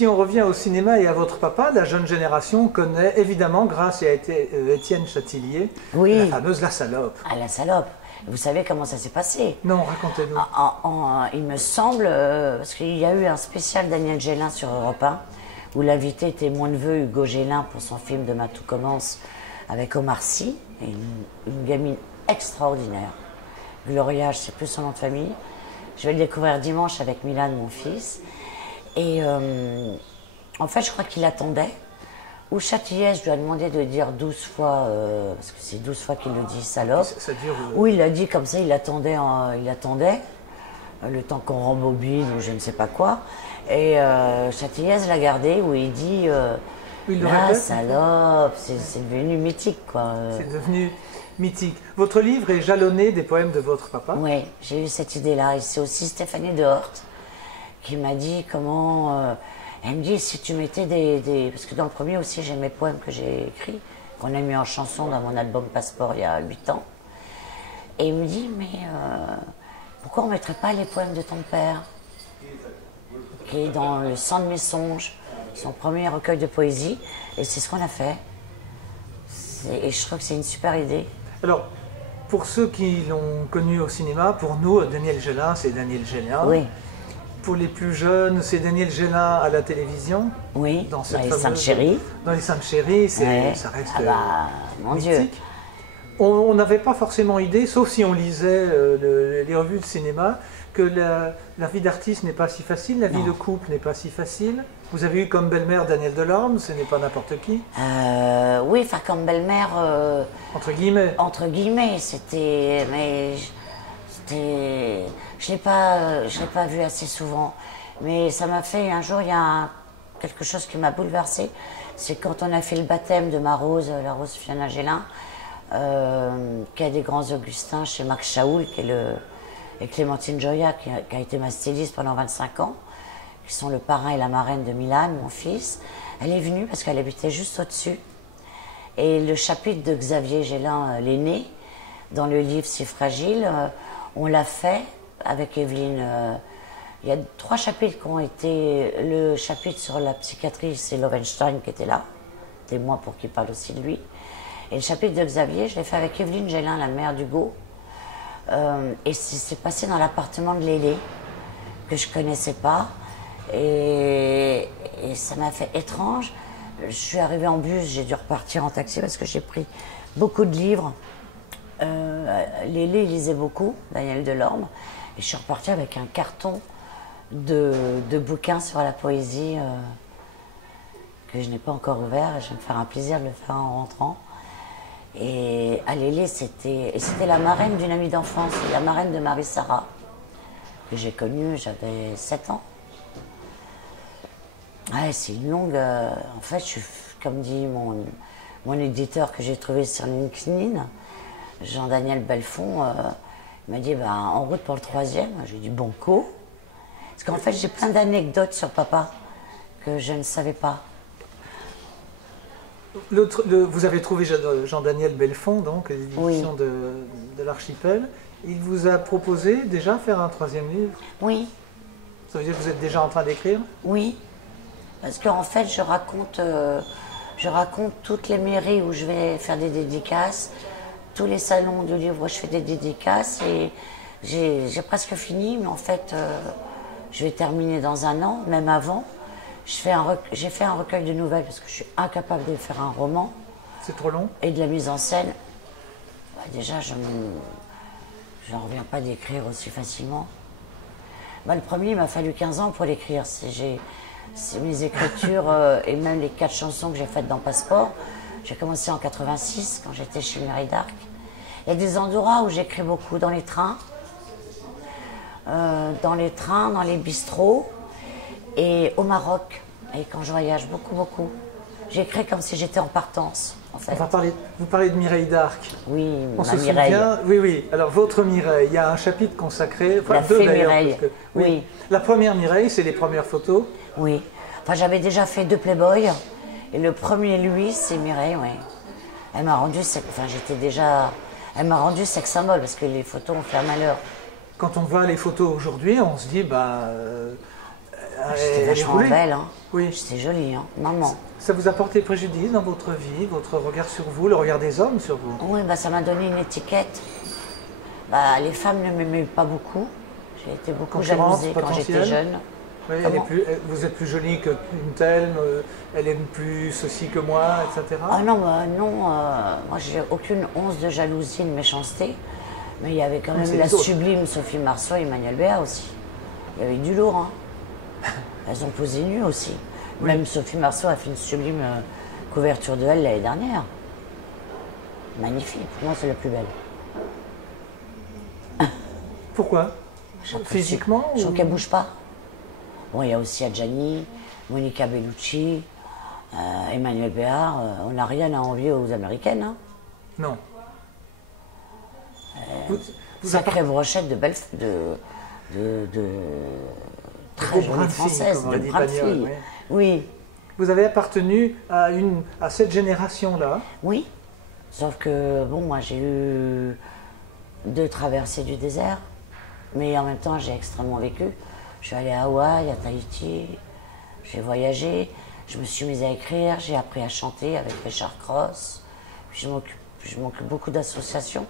Si on revient au cinéma et à votre papa, la jeune génération connaît évidemment, grâce à Étienne Châtillier, la fameuse La Salope. Ah, La Salope. Vous savez comment ça s'est passé? Non, racontez-nous. Il me semble, parce qu'il y a eu un spécial Daniel Gélin sur Europe 1, où l'invité était mon neveu Hugo Gélin pour son film Demain tout commence, avec Omar Sy, et une gamine extraordinaire. Gloria, je ne sais plus son nom de famille. Je vais le découvrir dimanche avec Milan, mon fils. Et en fait, je crois qu'il attendait. Ou Châtillier, je lui ai demandé de dire 12 fois, parce que c'est 12 fois qu'il le dit, salope. Ça dure, Ou il l'a dit comme ça, il attendait le temps qu'on rembobine ou je ne sais pas quoi. Et Châtillier l'a gardé, où il dit la salope, c'est devenu mythique, quoi. C'est devenu mythique. Votre livre est jalonné des poèmes de votre papa? Oui, j'ai eu cette idée-là. Et c'est aussi Stéphanie Dehort qui m'a dit comment... elle me dit, si tu mettais parce que dans le premier aussi, j'ai mes poèmes que j'ai écrits, qu'on a mis en chanson dans mon album Passeport il y a 8 ans. Et il me dit, mais pourquoi on ne mettrait pas les poèmes de ton père, qui est dans Le sang de mes songes, son premier recueil de poésie. Et c'est ce qu'on a fait. Et je trouve que c'est une super idée. Alors, pour ceux qui l'ont connu au cinéma, pour nous, Daniel Gélin, c'est Daniel Gélin. Oui. Pour les plus jeunes, c'est Daniel Gélin à la télévision. Oui, dans les Saintes Chéries. Dans les Saintes Chéries, ça reste mon mythique. Dieu. On n'avait pas forcément idée, sauf si on lisait les revues de cinéma, que la vie d'artiste n'est pas si facile, la vie de couple n'est pas si facile. Vous avez eu comme belle-mère Danielle Delorme, ce n'est pas n'importe qui. Oui, enfin comme belle-mère... entre guillemets. Entre guillemets, c'était... Mais je l'ai pas vu assez souvent. Mais ça m'a fait... Un jour, il y a quelque chose qui m'a bouleversée. C'est quand on a fait le baptême de ma Rose, la Rose Fiona Gélin, qui a des grands Augustins chez Max Chaoul, et Clémentine Joya, qui a été ma styliste pendant 25 ans, qui sont le parrain et la marraine de Milan, mon fils. Elle est venue parce qu'elle habitait juste au-dessus. Et le chapitre de Xavier Gélin, l'aîné, dans le livre Si fragile, on l'a fait avec Evelyne. Il y a 3 chapitres qui ont été... Le chapitre sur la psychiatrie, c'est Lovenstein qui était là. C'était moi pour qu'il parle aussi de lui. Et le chapitre de Xavier, je l'ai fait avec Evelyne Gélin, la mère d'Hugo. Et c'est passé dans l'appartement de Lélé, que je ne connaissais pas. Et ça m'a fait étrange. Je suis arrivée en bus, j'ai dû repartir en taxi parce que j'ai pris beaucoup de livres. Lélé lisait beaucoup, Daniel Delorme. Et je suis repartie avec un carton de bouquins sur la poésie que je n'ai pas encore ouvert. Et je vais me faire un plaisir de le faire en rentrant. Et à Lélé, c'était la marraine d'une amie d'enfance, la marraine de Marie-Sara, que j'ai connue, j'avais 7 ans. Ouais, c'est une longue... en fait, je suis, comme dit mon éditeur que j'ai trouvé sur LinkedIn, Jean-Daniel Belfond, il m'a dit en route pour le 3e. J'ai dit banco. Parce qu'en fait, j'ai plein d'anecdotes sur papa que je ne savais pas. Vous avez trouvé Jean-Daniel Belfond, donc, l'édition de l'Archipel. Il vous a proposé déjà faire un 3e livre? Oui. Ça veut dire que vous êtes déjà en train d'écrire? Oui. Parce qu'en fait, je raconte toutes les mairies où je vais faire des dédicaces, tous les salons de livres où je fais des dédicaces. Et j'ai presque fini, mais en fait, je vais terminer dans un an, même avant. J'ai fait un recueil de nouvelles parce que je suis incapable de faire un roman. C'est trop long? Et de la mise en scène. Bah déjà, je n'en reviens pas d'écrire aussi facilement. Bah, le premier, il m'a fallu 15 ans pour l'écrire. C'est mes écritures et même les 4 chansons que j'ai faites dans Passeport. J'ai commencé en 86 quand j'étais chez Mireille d'Arc. Il y a des endroits où j'écris beaucoup, dans les trains, dans les bistrots. Et au Maroc, et quand je voyage beaucoup, j'écris comme si j'étais en partance, en fait. Vous parlez de Mireille d'Arc. Oui, on se souvient. Oui. Alors, votre Mireille, il y a un chapitre consacré... Enfin, la fée Mireille. Oui. La première Mireille, c'est les premières photos. Oui. Enfin, j'avais déjà fait 2 Playboy, et le premier, lui, c'est Mireille, oui. Elle m'a rendu... Enfin, elle m'a rendu sex symbole, parce que les photos ont fait un malheur. Quand on voit les photos aujourd'hui, on se dit, J'étais elle est vachement roulée. belle, hein. Oui. J'étais jolie, hein. Maman. Ça vous a porté préjudice dans votre vie, votre regard sur vous, le regard des hommes sur vous? Oui, bah, ça m'a donné une étiquette. Bah, les femmes ne m'aimaient pas beaucoup. J'ai été beaucoup Concurrence jalousée quand j'étais potentielle. jeune. Oui, vous êtes plus jolie qu'une telle, elle aime plus ceci que moi, etc. Ah non, bah, non, moi j'ai aucune once de jalousie, de méchanceté. Mais il y avait quand c'est même la les autres. sublime Sophie Marceau et Emmanuel Béat aussi. Il y avait du lourd, hein. Elles ont posé nues aussi. Oui. Même Sophie Marceau a fait une sublime couverture de elle l'année dernière. Magnifique, pour moi c'est la plus belle. Pourquoi? Physiquement Je trouve ou- qu'elle bouge pas. Bon, il y a aussi Adjani, Monica Bellucci, Emmanuel Béat. On n'a rien à envier aux Américaines, hein. Non. Vous Sacrée brochette de belles, de très Beau brin jolies de filles, françaises, comme on de dit bras de Pagnol, filles. oui. Oui, Vous avez appartenu à cette génération-là. oui. Sauf que, bon, moi j'ai eu 2 traversées du désert, mais en même temps j'ai extrêmement vécu. Je suis allée à Hawaï, à Tahiti, j'ai voyagé, je me suis mise à écrire, j'ai appris à chanter avec Richard Cross, puis je m'occupe beaucoup d'associations.